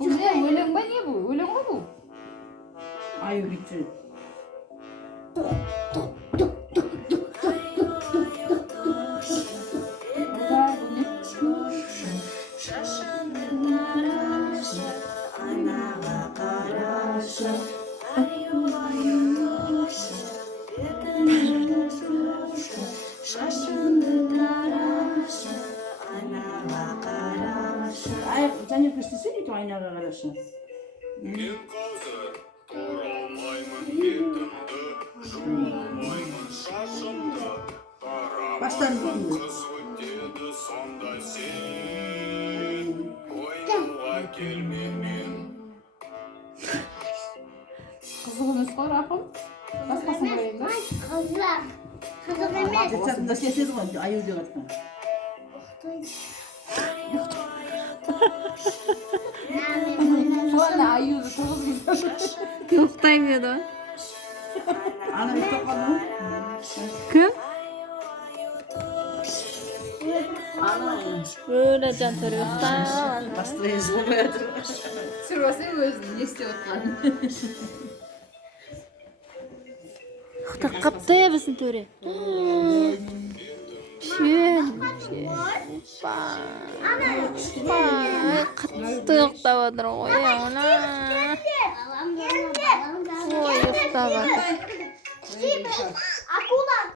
Bu ne? Өлең ба не бұл? Өлең ғой бұл? Аю бүйтті. Ой, бұл не? Ай, және күштісі дейді айнаға қарашы. Мен қазір туралмаймын бетімді, жуылмаймын шашымды, Бастан қарамаймын дейін. қыз өтеді сонда сен ойнауға келме мен. Қызық емес қой рахым. Басқасын қояйын ба? Қызық емес. Детсадында сеседі ғой, аю деп жатқан. Соны аюды тұрғыз келді. ұйықтаймын деді ғой. Ана ұйықтап қалды ма? Кім? Ана. Өлежан тұр ұйықтап. Настроение қояды. Түсіріп алсаң өзін не істеп отқанын. Ұйықтап қапты біздің төре. Қатты ұйықтап отыр ғой ана. Ой, ұйықтап отыр.